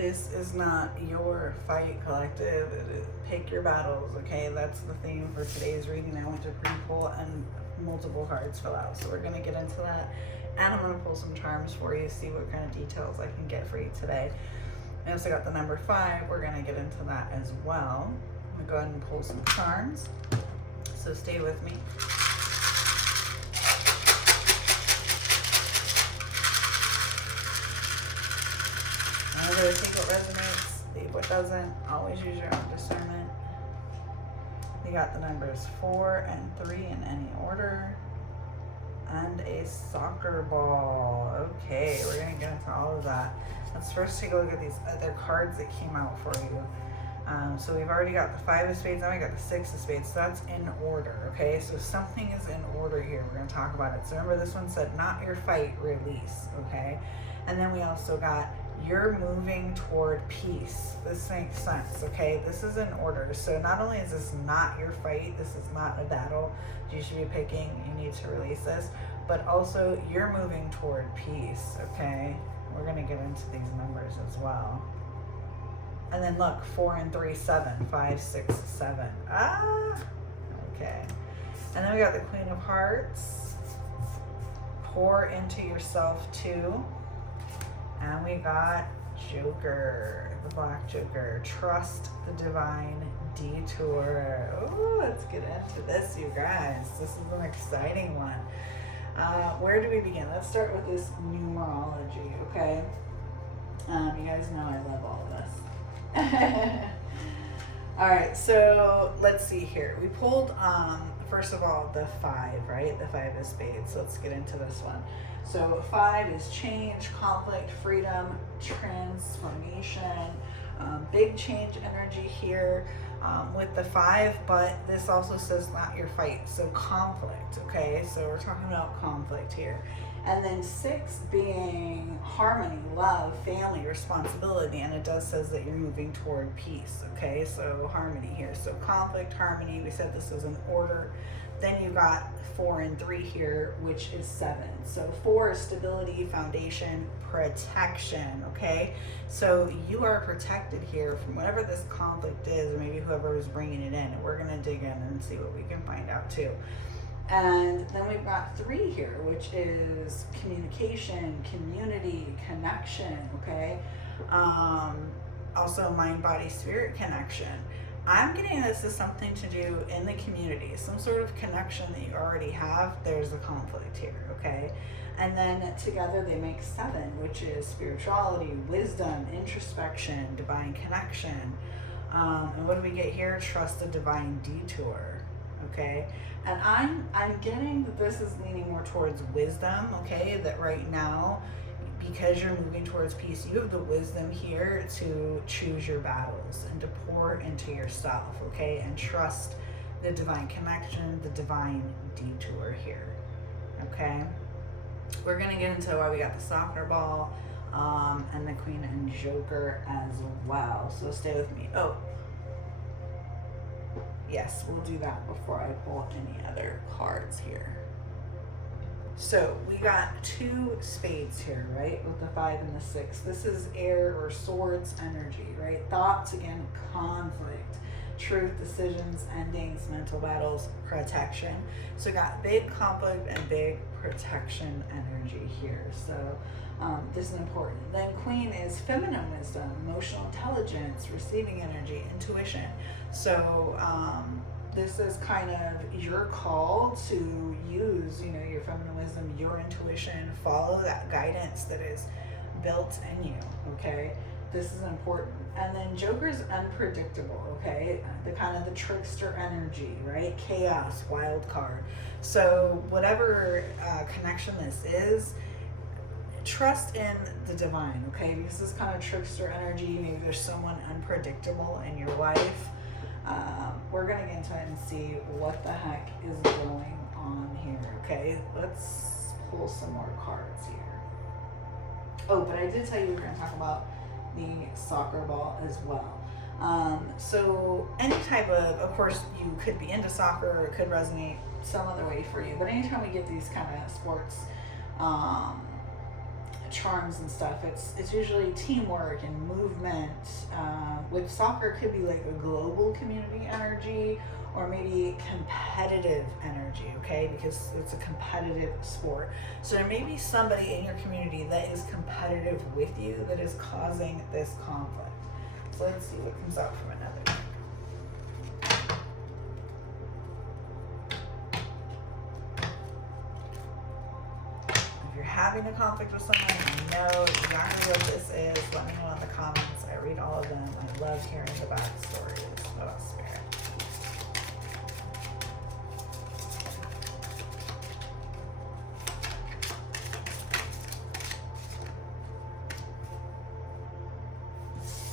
This is not your fight, collective. Pick your battles, okay? That's the theme for today's reading. I went to pre-pull and multiple cards fell out. So we're going to get into that. And I'm going to pull some charms for you, see what kind of details I can get for you today. I also got the number 5. We're going to get into that as well. I'm going to go ahead and pull some charms. So stay with me. I'm going to take what resonates, leave what doesn't. Always use your own discernment. We got the numbers 4 and 3 in any order. And a soccer ball. Okay, we're going to get into all of that. Let's first take a look at these other cards that came out for you. So we've already got the 5 of spades, now we got the 6 of spades. So that's in order, okay? So something is in order here. We're going to talk about it. So remember, this one said, not your fight, release, okay? And then we also got, you're moving toward peace. This makes sense, okay? This is in order. So not only is this not your fight, this is not a battle you should be picking, you need to release this, but also you're moving toward peace, okay? We're going to get into these numbers as well. And then look, 4 and 3, 7, 5, 6, 7. Okay. And then we got the Queen of Hearts. Pour into yourself too. And we got Joker, the Black Joker. Trust the divine detour. Oh, let's get into this, you guys. This is an exciting one. Where do we begin? Let's start with this numerology, okay? You guys know I love all of this. All right, so let's see here. We pulled, first of all, the 5, right? The 5 of spades. So let's get into this one. So 5 is change, conflict, freedom, transformation, big change energy here with the 5, but this also says not your fight. So conflict, okay? So we're talking about conflict here. And then 6 being harmony, love, family, responsibility, and it does says that you're moving toward peace, okay? So harmony here. So conflict, harmony, we said this is an order. Then you got 4 and 3 here, which is 7. So 4 is stability, foundation, protection, okay? So you are protected here from whatever this conflict is, or maybe whoever is bringing it in. And we're going to dig in and see what we can find out too. And then we've got 3 here, which is communication, community, connection, okay? Also mind, body, spirit connection. I'm getting this as something to do in the community, some sort of connection that you already have. There's a conflict here, okay? And then together they make 7, which is spirituality, wisdom, introspection, divine connection. And what do we get here? Trust the divine detour, okay? And I'm getting that this is leaning more towards wisdom, okay? That right now, because you're moving towards peace, you have the wisdom here to choose your battles and to pour into yourself, okay? And trust the divine connection, the divine detour here, okay? We're going to get into why we got the soccer ball and the Queen and Joker as well. So stay with me. Oh, yes, we'll do that before I pull any other cards here. So we got 2 spades here, right? With the 5 and the 6. This is air or swords energy, right? Thoughts, again, conflict, truth, decisions, endings, mental battles, protection. So we got big conflict and big protection energy here. So this is important. Then Queen is feminine wisdom, emotional intelligence, receiving energy, intuition. So this is kind of your call to use, you know, your feminine wisdom, your intuition, follow that guidance that is built in you, okay? This is important. And then Joker's unpredictable, okay? The kind of the trickster energy, right? Chaos, wild card. So whatever connection this is, trust in the divine, okay? Because this is kind of trickster energy. Maybe there's someone unpredictable in your life. We're going to get into it and see what the heck is going on here, okay? Let's pull some more cards here. Oh, but I did tell you we were going to talk about the soccer ball as well. So any type of course, you could be into soccer or it could resonate some other way for you. But anytime we get these kind of sports charms and stuff, it's usually teamwork and movement. With soccer, it could be like a global community energy, or maybe competitive energy, okay? Because it's a competitive sport. So there may be somebody in your community that is competitive with you that is causing this conflict. So let's see what comes out from another. If you're having a conflict with someone, you know exactly what this is. Let me know in the comments. I read all of them. I love hearing the backstories. Oh, Spirit.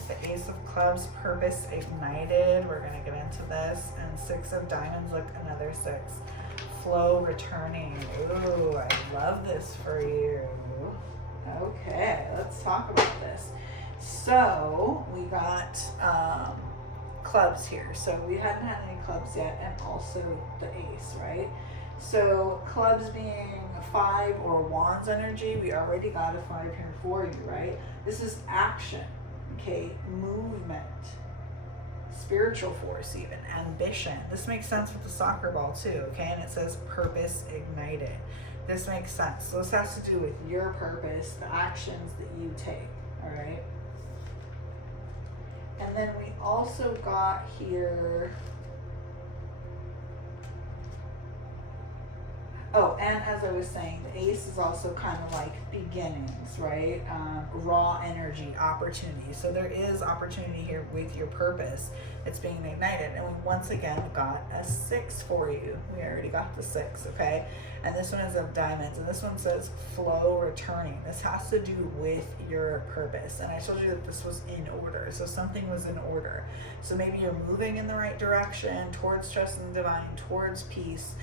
The Ace of Clubs, purpose ignited. We're going to get into this. And Six of Diamonds, look, another six. Flow returning. Ooh, I love this for you. Okay, let's talk about this. So we got clubs here. So we hadn't had any clubs yet, and also the ace, right? So clubs being 5 or wands energy, we already got a 5 here for you, right? This is action, okay? Movement, spiritual force, even ambition. This makes sense with the soccer ball too, okay? And it says purpose ignited. This makes sense. So this has to do with your purpose, the actions that you take, all right? And then we also got here, oh, and as I was saying, the ace is also kind of like beginnings, right? Raw energy, opportunity. So there is opportunity here with your purpose. It's being ignited. And we once again got a 6 for you. We already got the 6, okay? And this one is of diamonds. And this one says flow returning. This has to do with your purpose. And I told you that this was in order. So something was in order. So maybe you're moving in the right direction, towards trust in the divine, towards peace.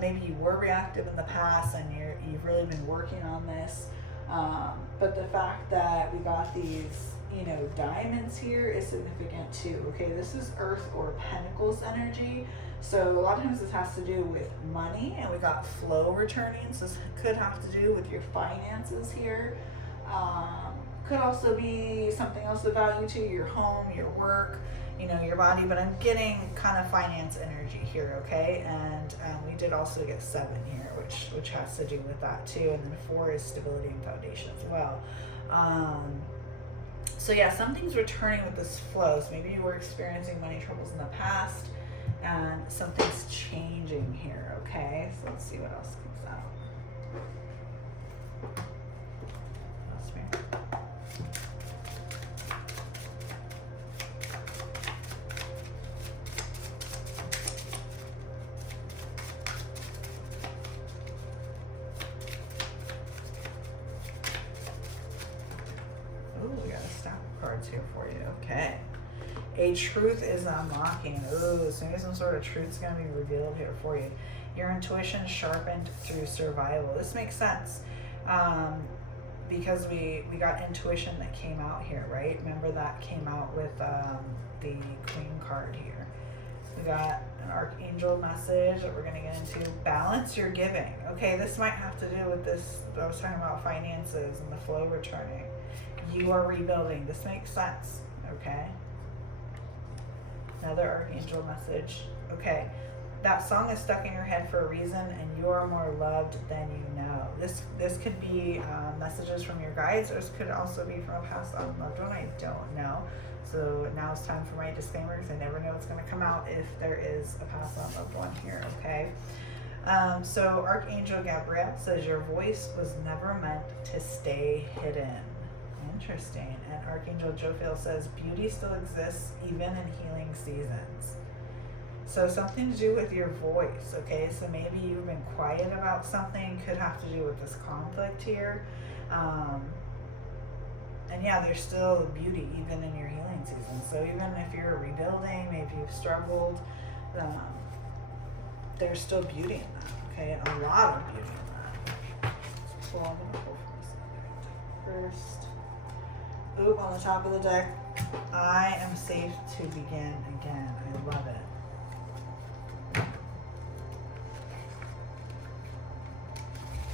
Maybe you were reactive in the past and you've really been working on this. But the fact that we got these, you know, diamonds here is significant too. Okay, this is Earth or Pentacles energy. So a lot of times this has to do with money, and we got flow returning. So this could have to do with your finances here. Could also be something else of value to your home, your work, you know, your body, but I'm getting kind of finance energy here, okay? And we did also get 7 here, which has to do with that too. And then 4 is stability and foundation as well. So yeah, something's returning with this flow. So maybe you were experiencing money troubles in the past, and something's changing here, okay? So let's see what else comes out. That's weird. We got a stack of cards here for you. Okay. A truth is unlocking. Ooh, so maybe some sort of truth's going to be revealed here for you. Your intuition sharpened through survival. This makes sense. Because we got intuition that came out here, right? Remember that came out with the Queen card here. We got an Archangel message that we're going to get into. Balance your giving. Okay, this might have to do with this. I was talking about finances and the flow returning. You are rebuilding. This makes sense, okay? Another Archangel message. Okay, that song is stuck in your head for a reason, and you are more loved than you know. This could be messages from your guides, or this could also be from a passed on loved one. I don't know. So now it's time for my disclaimer, because I never know what's going to come out if there is a passed on loved one here, okay? So Archangel Gabriel says your voice was never meant to stay hidden. Interesting. And Archangel Jophiel says beauty still exists even in healing seasons. So something to do with your voice, okay? So maybe you've been quiet about something, could have to do with this conflict here. And yeah, there's still beauty even in your healing season. So even if you're rebuilding, maybe you've struggled, there's still beauty in that, okay? A lot of beauty in that. So I'm going to pull from this first. Oop, on the top of the deck, I am safe to begin again. I love it.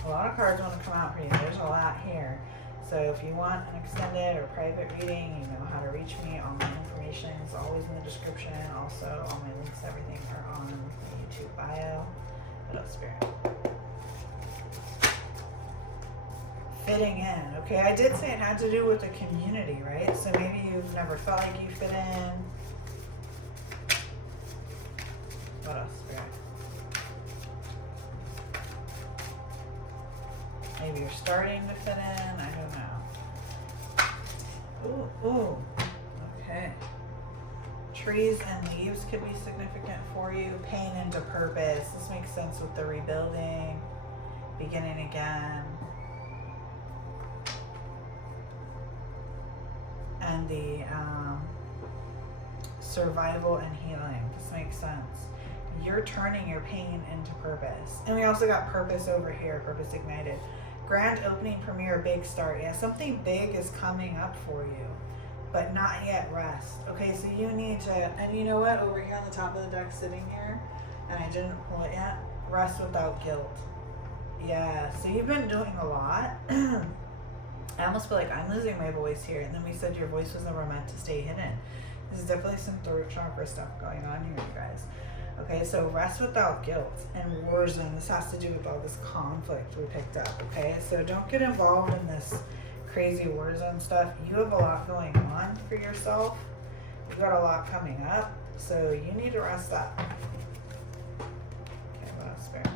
A lot of cards want to come out for you. There's a lot here. So if you want an extended or private reading, you know how to reach me. All my information is always in the description. Also, all my links, everything are on my YouTube bio. What else, Spirit? Fitting in. Okay, I did say it had to do with the community, right? So maybe you've never felt like you fit in. What else, Spirit? Maybe you're starting to fit in. I don't know. Ooh. Okay. Trees and leaves could be significant for you. Pain into purpose. This makes sense with the rebuilding, beginning again. And the survival and healing. This makes sense. You're turning your pain into purpose. And we also got purpose over here, purpose ignited. Grand opening, premiere, big start. Yeah, something big is coming up for you, but not yet rest. Okay, so you need to, and you know what, over here on the top of the deck sitting here, and I didn't pull it yet, rest without guilt. Yeah, so you've been doing a lot. I almost feel like I'm losing my voice here, and then we said your voice was never meant to stay hidden. This is definitely some throat chakra stuff going on here, you guys. Okay, so rest without guilt and war zone. This has to do with all this conflict we picked up, okay? So don't get involved in this crazy war zone stuff. You have a lot going on for yourself. You've got a lot coming up, so you need to rest up. Okay, what else, Spirit?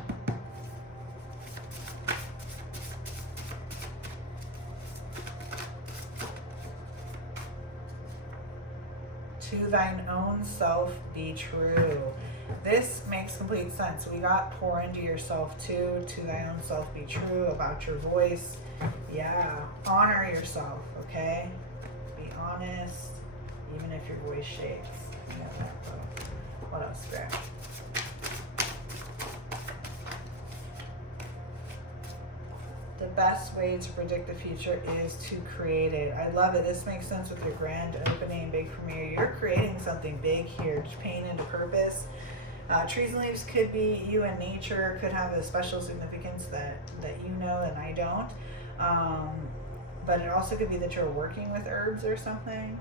To thine own self be true. This makes complete sense. We got pour into yourself too. To thy own self be true about your voice. Yeah. Honor yourself, okay? Be honest, even if your voice shakes. Yeah, what else, Spirit? The best way to predict the future is to create it. I love it. This makes sense with your grand opening, big premiere. You're creating something big here. Pain into purpose. Trees and leaves could be you and nature, could have a special significance that you know and I don't. But it also could be that you're working with herbs or something.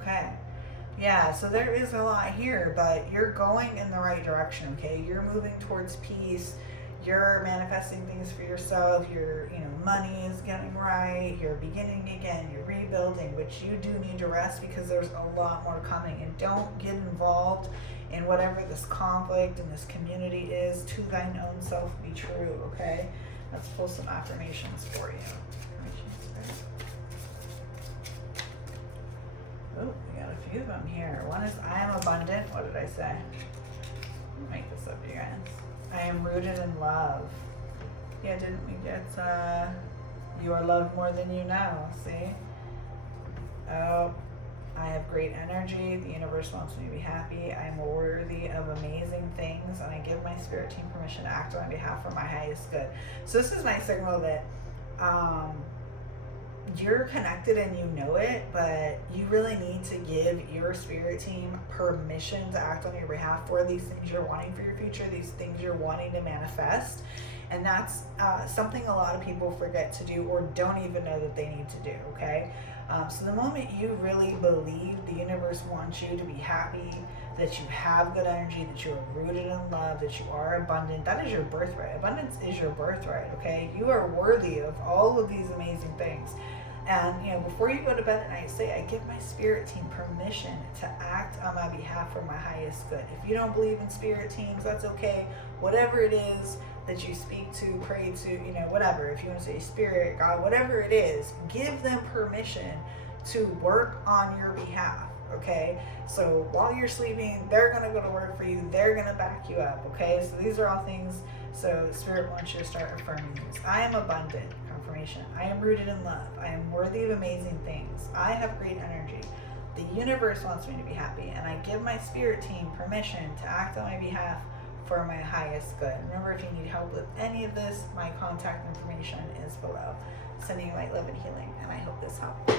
Okay. Yeah, so there is a lot here, but you're going in the right direction, okay? You're moving towards peace. You're manifesting things for yourself. Your, money is getting right. You're beginning again. You're rebuilding, which you do need to rest because there's a lot more coming. And don't get involved in whatever this conflict in this community is. To thine own self be true, okay? Let's pull some affirmations for you. Oh, we got a few of them here. One is, I am abundant. What did I say? I'll make this up, you guys. I am rooted in love. Yeah, didn't we get, you are loved more than you know, see? Oh, I have great energy. The universe wants me to be happy. I am worthy of amazing things, and I give my spirit team permission to act on my behalf for my highest good. So this is my signal that, you're connected and you know it, but you really need to give your spirit team permission to act on your behalf for these things you're wanting for your future, these things you're wanting to manifest. And that's something a lot of people forget to do or don't even know that they need to do, okay? So the moment you really believe the universe wants you to be happy, that you have good energy, that you are rooted in love, that you are abundant, that is your birthright. Abundance is your birthright, okay? You are worthy of all of these amazing things. And, before you go to bed at night, say, I give my spirit team permission to act on my behalf for my highest good. If you don't believe in spirit teams, that's okay. Whatever it is that you speak to, pray to, whatever. If you want to say spirit, God, whatever it is, give them permission to work on your behalf, okay? So while you're sleeping, they're going to go to work for you. They're going to back you up, okay? So these are all things, so Spirit wants you to start affirming these. I am abundant. Confirmation. I am rooted in love. I am worthy of amazing things. I have great energy. The universe wants me to be happy, and I give my spirit team permission to act on my behalf for my highest good. Remember, if you need help with any of this, my contact information is below. Sending you light, love, and healing, and I hope this helped.